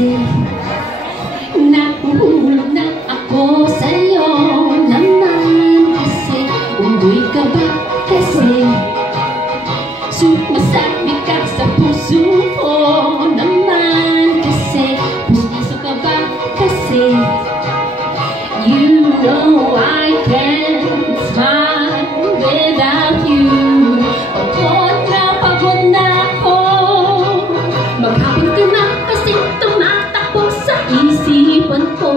kasi nahuhulog na ako sa'yo naman kasi umuwi ka ba kasi sumasabi ka sa puso ko naman kasi pumasok ka ba kasi you know I can't smile without you. Pagod na ako, maghapon ka na kasi tumatakbo sa isipan ko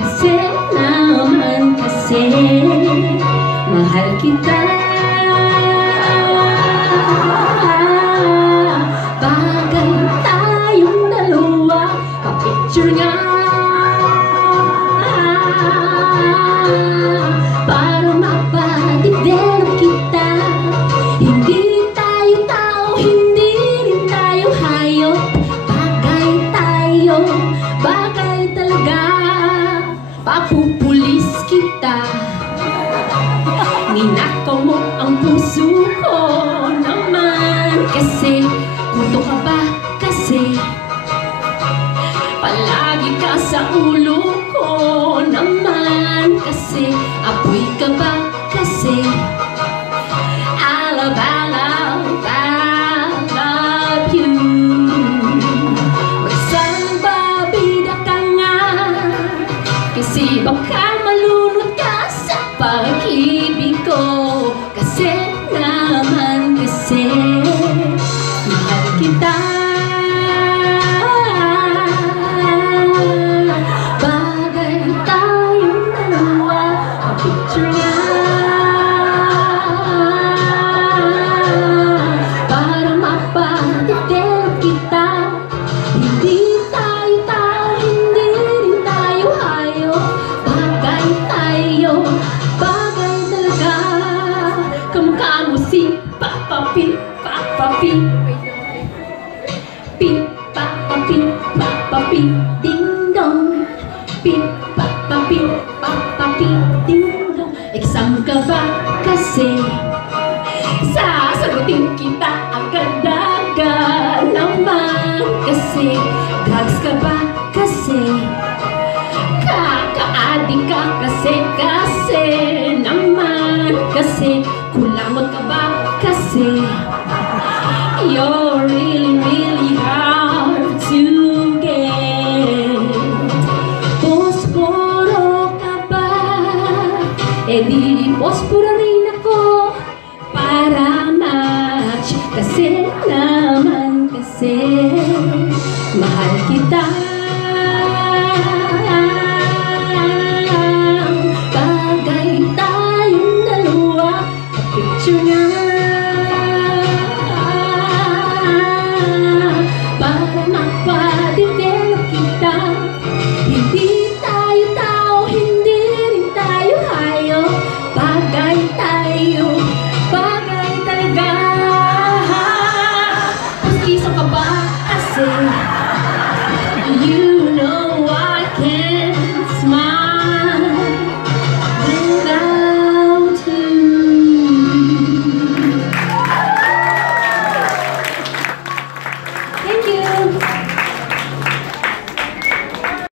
kasi naman kasi mahal kita. Bagay tayong dalawa, pa-picture nga para mapadevelop kita. Hindi tayo tao, hindi rin tayo hayop. Bagay talaga, papupulis kita. Ninakaw mo ang puso ko naman kasi kuto ka ba kasi palagi ka sa ulo ko naman kasi apoy ka ba kasi I love you. Magsalbabida ka nga kasi baka malunod ka sa pag-ibig ko kasi naman kasi mahal kita. Bagay tayong dalawa, pa-picture nga para mapadevelop kita. Hindi tayo tao, hindi rin tayo hayop. Bagay talaga. Kamukha mo si Papa P, Papa P, P, Papa P, Papa P, ding dong. P, Papa P, Papa P, ding dong. Exam ka ba kasi sasagutin kita agad-agad naman kasi drugs ka ba kasi kaka-adik ka kasi naman kasi kulangot ka ba kasi you're really hard to get. Posporo ka ba? Eh di posporo rin ako para match kasi naman kasi mahal kita. Bagay tayong dalawa, pa-picture nga